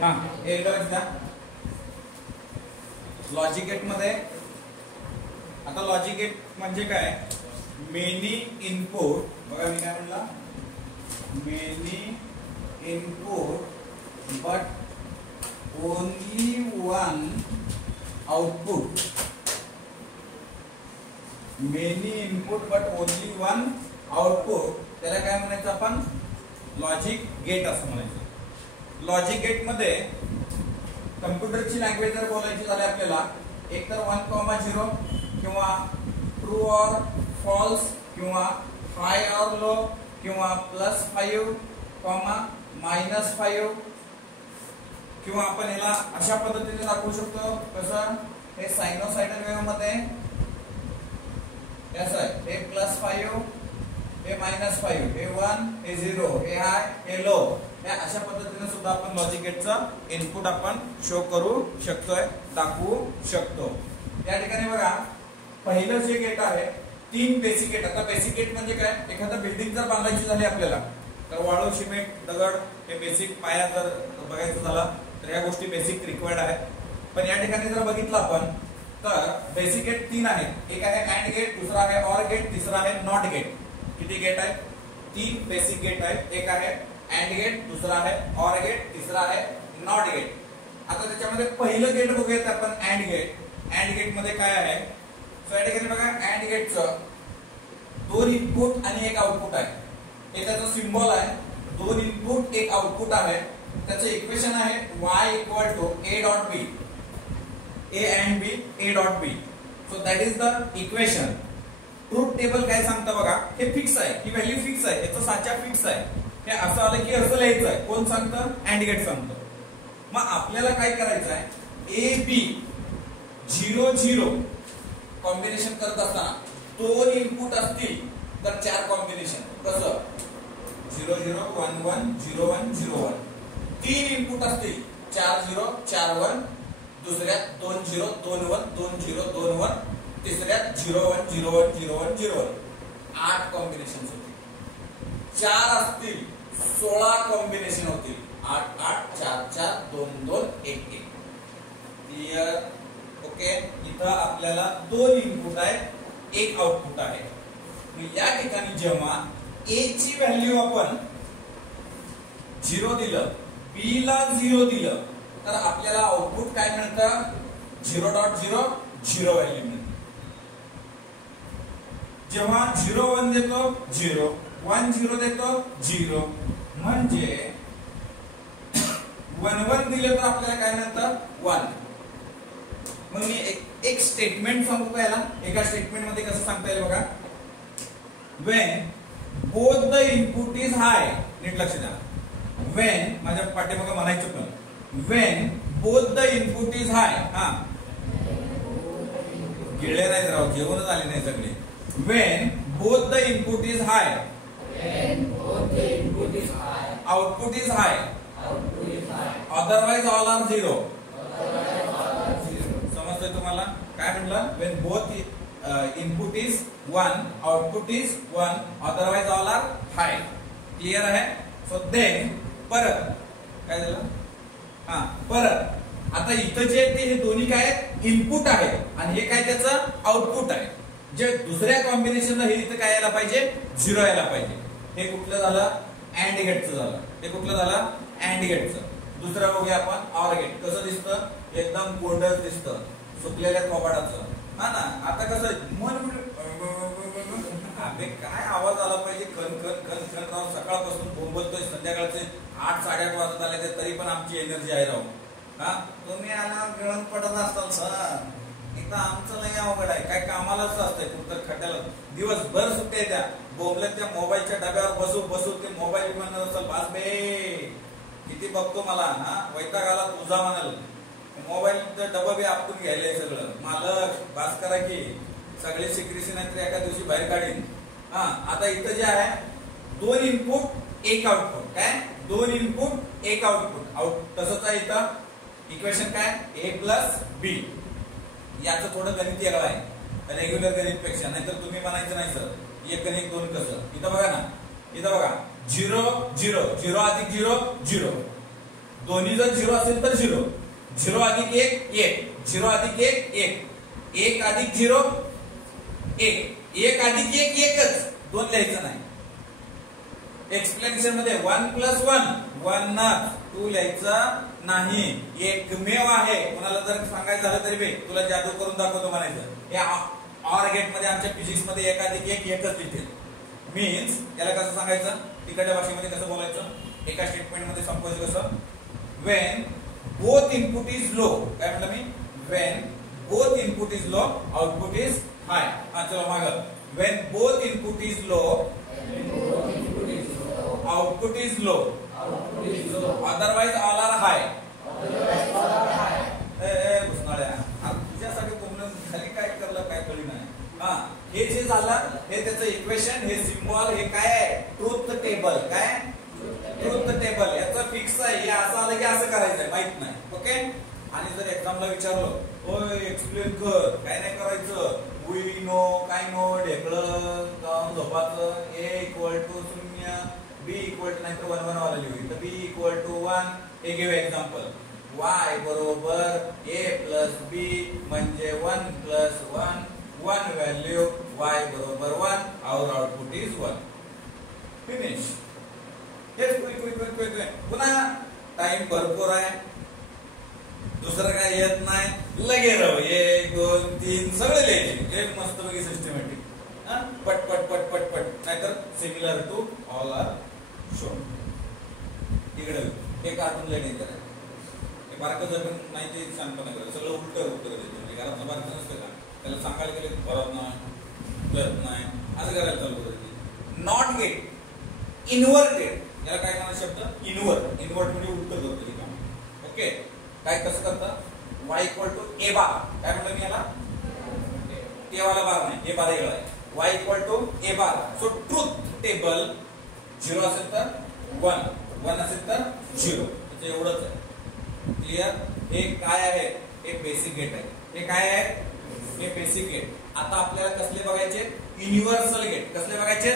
हा एकदा द्या लॉजिक गेट मध्ये. आता लॉजिक गेट म्हणजे काय, मेनी इनपुट, बघा मी काय म्हणला, many input but only one output. Many input but only one output, त्याला काय म्हणायचं आपण, लॉजिक गेट असं म्हणायचं. लॉजिक गेट मध्ये कम्प्युटरची लँग्वेज जर बोलायची झाली आपल्याला, एक तर 1,0 किंवा ट्रू ऑर फॉल्स किंवा हाय ऑर लो किंवा +5, -5 किंवा आपण याला अशा पद्धतीने दाखवू शकतो. कसं, हे सायनोसायडल वेव्ह मध्ये असं आहे, हे +5, हे -5, हे 1, हे 0, हे हाय, हे लो. या अशा पद्धतीने सुद्धा आपण लॉजिक गेटचं इनपुट आपण शो करू शकतोय, दाखवू शकतो. या ठिकाणी बघा, पहिलं जे गेट आहे 3 बेसिक गेट. आता बेसिक गेट म्हणजे काय, एखादं बिल्डिंग जर बांधायची झाली आपल्याला तर वाळू, सिमेंट, दगड हे बेसिक पाया जर बघायचं झाला तर या गोष्टी बेसिक रिक्वायर्ड आहेत. पण या ठिकाणी जर बघितलं आपण तर बेसिक गेट 3 आहेत. एक आहे अँड गेट, दुसरा आहे ऑर गेट, तिसरा आहे नॉट गेट. किती गेट आहेत, 3 बेसिक गेट आहेत. एक आहे अँड गेट, दुसरा आहे ऑर गेट, तिसरा आहे नॉट गेट. आता त्याच्यामध्ये पहिलं गेट बघूयात आपण, अँड गेट. अँड गेट मध्ये काय आहे, सो या ठिकाणी बघा, अँड गेटचं 2 इनपुट आणि 1 आउटपुट आहे. हे त्याचं सिम्बॉल आहे, 2 इनपुट 1 आउटपुट आहे. त्याचं इक्वेशन आहे y = a.b, a and b, a.b. So that is the equation. Truth table काय सांगतं बघा, हे फिक्स आहे, ही व्हॅल्यू फिक्स आहे, याचा साचा फिक्स आहे. हे असं आलं की असं लिहायचं आहे. कोण सांगतं, अँड गेट सांगतं. मग आपल्याला काय करायचं आहे, ए बी 0-0 कॉम्बिनेशन करत असताना 2 इनपुट असतील तर 4 कॉम्बिनेशन. कसं, 0-0, 1-1, 0-1, 0-1. 3 इनपुट असतील, 4-0, 4-1, दुसऱ्यात 2-0, 2-1, 2-0, 2-1, तिसऱ्यात 0-1, 0-1, 0-1, 0-1. 8 कॉम्बिनेशन होतील. 4 असतील, 16 कॉम्बिनेशन होतील. 8-8, 4-4, 2-2, 1-1. Clear, okay. इथं आपल्याला 2 इनपुट आहेत, 1 आउटपुट आहे. या ठिकाणी जेव्हा ए ची व्हॅल्यू आपण 0 दिलं, बी ला 0 दिलं, तर आपल्याला आउटपुट काय मिळतं, 0.0, 0 व्हॅल्यू मिळते. जेव्हा 0-1 देतो 0, 1-0 देतो 0, म्हणजे 1-1 दिले तर आपल्याला काय मिळतं, 1. मग मी एक स्टेटमेंट सांगू का याला. एका स्टेटमेंट मध्ये कसं सांगता येईल बघा, when both the input is high, नीट लक्ष द्या, when माझ्या पाठीमागे म्हणायचं पण, when both the input is high, हा गिळले नाही राव, जेवण झाले नाही सगळे. when both the input is high, output is high, otherwise all are 0. समजतंय तुम्हाला काय म्हटलं, when both input is 1, output is 1, otherwise all are high. Clear आहे. सो देन परत काय झालं, हा परत आता इथं जे हे दोन्ही काय इनपुट आहे आणि हे काय त्याचं आउटपुट आहे. जे दुसऱ्या कॉम्बिनेशनला हे इथं काय यायला पाहिजे, 0 यायला पाहिजे. हे कुठलं झालं, अँड गेटचं झालं. हे कुठलं झालं, अँड गेटचं. दुसरं बघूया आपण, ऑर गेट. कसं दिसतं, एकदम गोंडस दिसतं, सुकलेल्या कपाटाचं, हा ना. आता कसं मन अबे काय आवाज आला पाहिजे, खन खन खन खन राव. सकाळपासून बोंबलतोय, संध्याकाळचे 8-8:30 वाजत आले तरी पण आमची एनर्जी आहे राव. हा, तुम्ही आला गळत पडत असाल सर, एकदा आमचं नाही अवघड आहे. काय कामालाच असतंय, कुठं खड्ड्याला दिवसभर सुट्ट्या द्या, बोंबलत त्या मोबाईलच्या डब्यावर बसू बसू ते मोबाईल म्हणत असेल, बास बे किती बघतो मला, हा वैताग आला तुझा म्हणाल. मोबाईलचं डबा बी आपण घ्यायलंय सगळं. मालक बास करा की, सगळे सिक्रेसी नाही तर एका दिवशी बाहेर काढीन. हा, आता इथं जे आहे 2 इनपुट 1 आउटपुट. काय, 2 इनपुट 1 आउटपुट. तसंच आहे इथं इक्वेशन काय, a+b. याचं थोडं गणित वेगळं आहे रेग्युलर गणित पेक्षा. नाहीतर तुम्ही म्हणायचं नाही सर 1 आणि 1 2 कसं. इथं बघा ना, इथं बघा 0 0 0 अधिक 0 0, दोन्ही जर 0 असेल तर 0, 0 अधिक 1 1, 0 अधिक 1 1, 1 अधिक 0 1, 1 अधिक 1 एकच, 2 लिहायचं नाही. एक्सप्लेनेशन मध्ये 1 + 1 1 ना 2 लिहायचं नाही. एकमेव आहे. कोणाला जर सांगायचं झालं तरी बे तुला जादू करून दाखवतो म्हणायचं. या ऑर गेट मध्ये आमच्या फिजिक्स मध्ये 1 अधिक 1 एकच लिहिते. मीन्स याला कसं सांगायचं, तिकडच्या भाषेमध्ये कसं बोलायचं, एका स्टेटमेंट मध्ये संपवायचं कसं, when both input is low, काय म्हटलं मी, when both input is low output is high. चला मागं, when both input is low output is low, otherwise all are high. तुझ्यासाठी बोलणं खाली काय करलं काय कळी नाही. हे जे झालं हे त्याचं इक्वेशन, हे सिम्बॉल, हे काय आहे, ट्रूथ टेबल. काय ट्रूथ टेबल याचं फिक्स आहे. हे असं आलं की असं करायचंय, माहित नाही. ओके. आणि जर एक्झामला विचारलं, होय एक्सप्लेन कर, काय नाही करायचं, वी नो काय नो, ढेकळं झोपाचं, A equal to 0, B equal to, नाहीतर 1 1 वाला लिहू, तर बी इक्वल टू 1. हे घेऊ एक्झाम्पल, y बरोबर a + b म्हणजे 1 + 1, 1 व्हॅल्यू y बरोबर 1, आवर आउटपुट इज 1. फिनिश. हेच क्विक. पुन्हा टाइम भरपूर आहे, दुसरं काय येत नाही, लगे राहू 1 2 3 सगळे लिहायचे. एक मस्तपैकी सिस्टमॅटिक, पट पट पट पट पट, नाहीतर similar to all our show. इकडे हे कार्टून लिहिणे करायचं, हे बारकं जर नाही ते सांगताना करायचं, सगळं उलट उत्तर देते. म्हणजे घरातलं बारकं नसतं का, त्याला सांगायला गेले परत नाही, कळत नाही, असं करायला चालू करायचं. नॉट गेट, इन्व्हर्टेड, याला काय म्हणा शब्द, इन्व्हर्ट. इन्व्हर्ट म्हणजे उलट करतो हे काम. ओके. काय कसं करतं, y इक्वल टू a बार, काय म्हटलं मी याला, a वाला बार नाही, a बार वेगळा आहे. y equal to a bar. So truth table 0 असेल तर 1, 1 असेल तर 0, म्हणजे एवढंच आहे. क्लिअर. हे काय आहे, हे बेसिक गेट आहे. हे काय आहे, हे बेसिक गेट. आता आपल्याला कसले बघायचे, युनिव्हर्सल गेट. कसले बघायचे,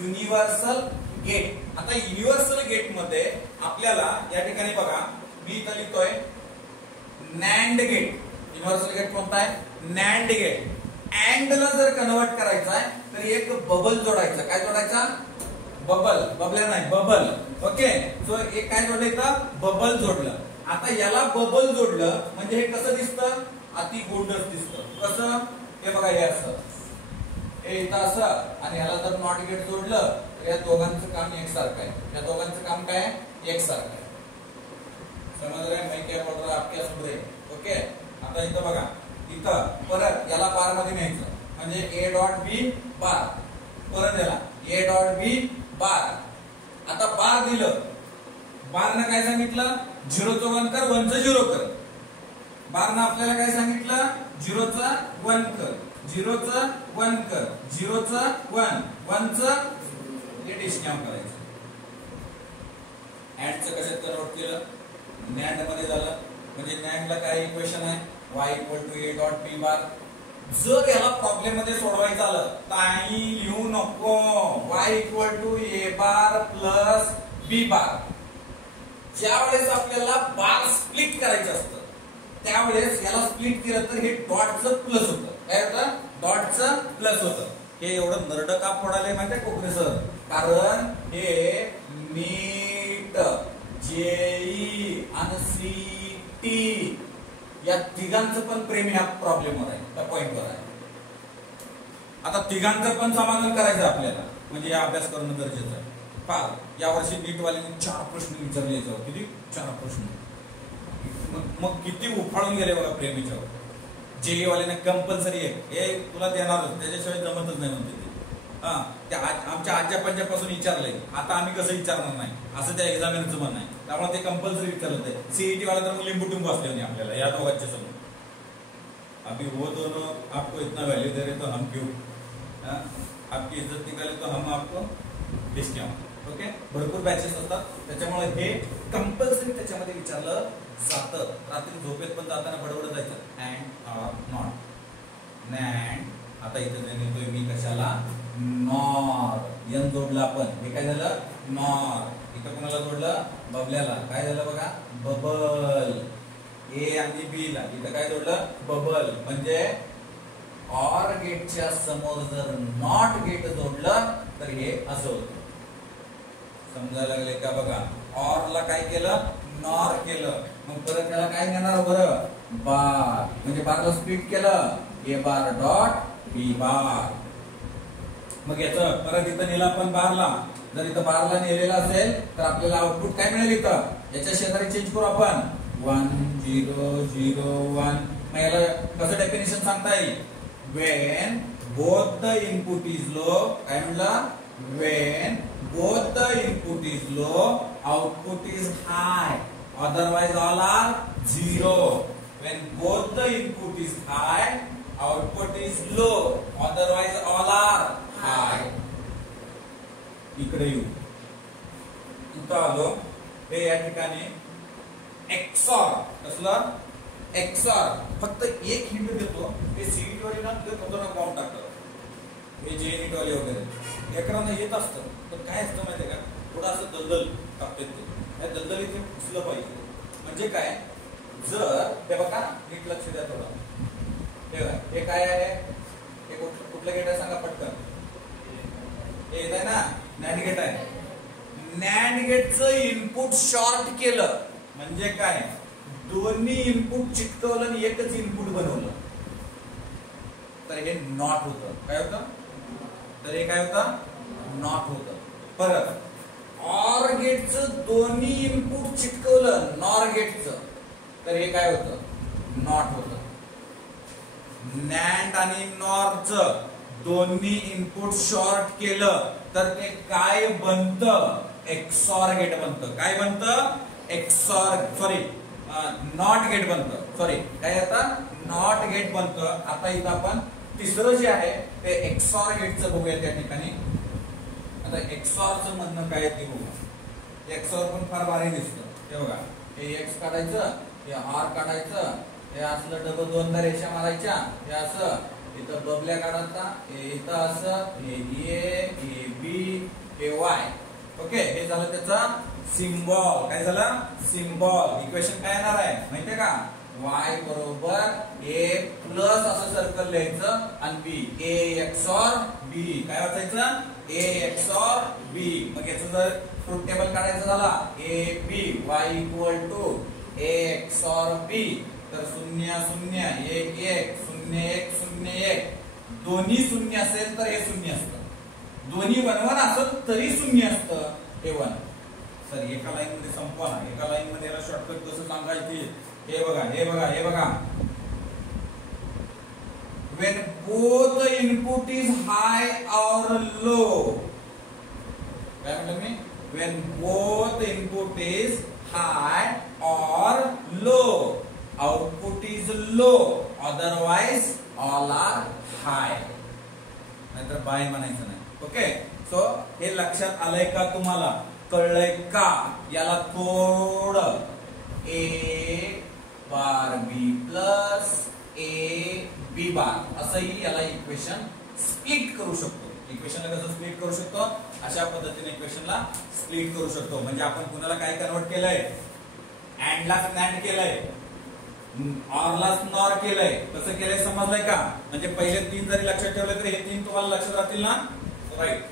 युनिव्हर्सल गेट. आता युनिव्हर्सल गेट मध्ये आपल्याला या ठिकाणी बघा, मी इथं लिहितोय नॅन्ड गेट. युनिव्हर्सल गेट कोणता आहे, नॅन्ड गेट. अँड ला जर कन्वर्ट करायचा आहे तर एक बबल जोडायचा. काय जोडायचा, बबल, बबल्या नाही, बबल. ओके. सो एक काय जोडलं इथं, बबल जोडलं. आता याला बबल जोडलं म्हणजे हे कसं दिसतं, अति गोंडस दिसतं. कसं, हे बघा, हे असं, हे इथं असं, आणि ह्याला जर नॉट गेट जोडलं तर या दोघांचं काम एकसारखं आहे. या दोघांचं काम काय, एकसारखं आहे. समज रहे, मैं क्या बोल रहा, आप क्या सुन रहे. ओके. आता इथं बघा, इथं परत याला बार मध्ये न्यायचं, म्हणजे a डॉट बी बार, परत याला a डॉट बी बार. आता बार दिलं, बारनं काय सांगितलं, 0चं 1 कर, 1चं 0 कर. बारनं आपल्याला काय सांगितलं, 0चं 1 कर, 0चं 1 कर, 0चं 1, 1चं डिस्काउंट करायचं. ऍडचं कशात कन्वर्ट केलं, नॅन्ड मध्ये झालं. म्हणजे नॅन्डला काय इक्वेशन आहे, y equal to a dot b bar. जर याला प्रॉब्लेम मध्ये सोडवायचं आलं काही लिहू नको, y equal to a bar plus b bar. ज्यावेळेस आपल्याला बार स्प्लिट करायचं असतं त्यावेळेस याला स्प्लिट केलं तर हे डॉटचं प्लस होतं. काय होतं, डॉटचं प्लस होतं. हे एवढं नरड का फोडायला माहितीये कोकणे सर, कारण हे नीट, जेई आणि सीटी या तिघांचं पण प्रेम ह्या प्रॉब्लेमवर आहे, त्या पॉइंटवर आहे. आता तिघांचं पण समाधान करायचं आपल्याला, म्हणजे हा अभ्यास करणं गरजेचं आहे. पहा, यावर्षी नीटवाल्यांनी 4 प्रश्न विचारले. किती, 4 प्रश्न. मग किती उफाळून गेले बघा प्रेमीच्यावर. जेई वाल्याने कंपल्सरी आहे, हे तुला देणारच, त्याच्याशिवाय जमतच नाही म्हणते ते. त्या आमच्या आजच्या पंजाबपासून विचारलंय, आता आम्ही कसं विचारणार नाही, असं त्या एक्झामिनरचं म्हणणं आहे. त्यामुळे ते कंपल्सरी विचारलं आहे. सीईटी वाला तर लिंबू टुंबू असले नाही आपल्याला या दोघांच्या समोर. अभी वो दोनों आपको इतना वैल्यू दे रहे तो हम क्यों, आपकी इज्जत निकाले तो हम आपको डिस्काउंट. ओके. भरपूर बॅचेस असतात, त्याच्यामुळे हे कंपल्सरी त्याच्यामध्ये विचारलं जातं. रात्री झोपेत पण जाताना बडबड जायचं, अँड ऑर नॉट, नॅन्ड. आता इथे नेतोय मी कशाला, नॉर. यन जोडला आपण, हे काय झालं, नॉर. इथं कोणाला जोडलं? बबल्याला. काय झालं बघा? बबल. ए आणि बी ला इथं काय जोडलं? बबल. म्हणजे ऑर गेटच्या समोर जर नॉट गेट जोडलं तर हे असं होतं. समजायला लागले का बघा? ऑर ला काय केलं? नॉर केलं. मग परत त्याला काय घेणार बरं? बार. म्हणजे बारला स्प्लिट केलं. ए बार डॉट बी बार. मग याचं परत इथं नेला आपण बारला. जर इथं बारला नेलेला असेल तर आपल्याला आउटपुट काय मिळेल? इथं याच्या शेजारी चेंज करू आपण 1 0 0 1. मग याला कसं डेफिनेशन सांगता येईल? when both the input is low. काय म्हणलं? when both the input is low, output is high, otherwise all are 0. when both the input is high, output is low, otherwise all are high. इकडे येऊ. इथं आलो. हे या ठिकाणी XOR. कसलं? XOR. फक्त एक हिंट देतो. हे सीईटी वाले ना ते खतरनाक बॉम्ब टाकतात. हे जेईटी वाले वगैरे एकरांना येत असतं. तर काय असतं माहितीये का? थोडं असं दलदल टाकतात ते. या दलदलीत ते घुसलं पाहिजे. म्हणजे काय? जर ते बघा नीट लक्ष द्या थोडं. हे काय आहे? हे कुठलं गेट आहे सांगा पटकन. हे येत आहे ना? नॅन्ड गेट आहे. नॅन्ड गेटचं इनपुट शॉर्ट केलं म्हणजे काय? दोन्ही इनपुट चिकटवलं आणि एकच इनपुट बनवलं तर हे नॉट होतं. काय होतं? तर हे काय होतं? नॉट होतं. परत ऑर गेटचं दोन्ही इनपुट चिकटवलं नॉर गेटचं तर हे काय होतं? नॉट होतं. नॅन्ड आणि नॉरचं दोन्ही इनपुट शॉर्ट केलं तर ते काय बनतं? एक्सॉर गेट बनतं. काय बनतं? एक्सॉर सॉरी नॉट गेट बनतं. सॉरी काय आता? नॉट गेट बनतं. आता इथं आपण तिसरं जे आहे ते एक्सॉर गेटचं बघूया त्या ठिकाणी. आता एक्सॉरचं म्हणणं काय ते बघू. एक्सॉर पण फार भारी दिसतं. हे बघा हे एक्स काढायचं, हे आर काढायचं, हे असलं डबल दोनदा रेषा मारायच्या, हे असं इथं बबल्या काढायचा, हे इथं असं, हे ए, हे बी, हे वाय. ओके हे झालं त्याचा सिम्बॉल. काय झालं? सिम्बॉल. इक्वेशन काय येणार आहे माहितीये का? y बरोबर ए प्लस असं सर्कल लिहायचं आणि बी ए एक्सॉर बी. काय वाचायचं? A XOR B. मग याचं जर ट्रूथ टेबल काढायचं झाला A B Y equal to A XOR B तर 0 0 1 1 0 1 0 1. दोन्ही शून्य असेल तर हे शून्य असतं. दोन्ही 1 1 असेल तरी शून्य असतं. हे 1. सर एका लाईन मध्ये संपवा ना. एका लाईन मध्ये याला शॉर्टकट कसं सांगायची? हे बघा हे बघा हे बघा. when both the input is high or low. काय म्हटलं मी? when both the input is high or low, output is low, otherwise all are high. नाहीतर बाय म्हणायचं नाही. ओके सो हे लक्षात आलंय का तुम्हाला? कळलंय का? याला थोडं ए बार बी प्लस ए बी बार असंही याला इक्वेशन स्प्लिट करू शकतो. इक्वेशनला कसं स्प्लिट करू शकतो? अशा पद्धतीने इक्वेशनला स्प्लिट करू शकतो. म्हणजे आपण कुणाला काय कन्वर्ट केलंय? अँड ला नॅन्ड केलंय, ऑर ला नॉर केलंय. कसं केलंय समजलंय का? म्हणजे पहिले 3 जरी लक्षात ठेवले तरी हे 3 तुम्हाला लक्षात राहतील ना? राईट.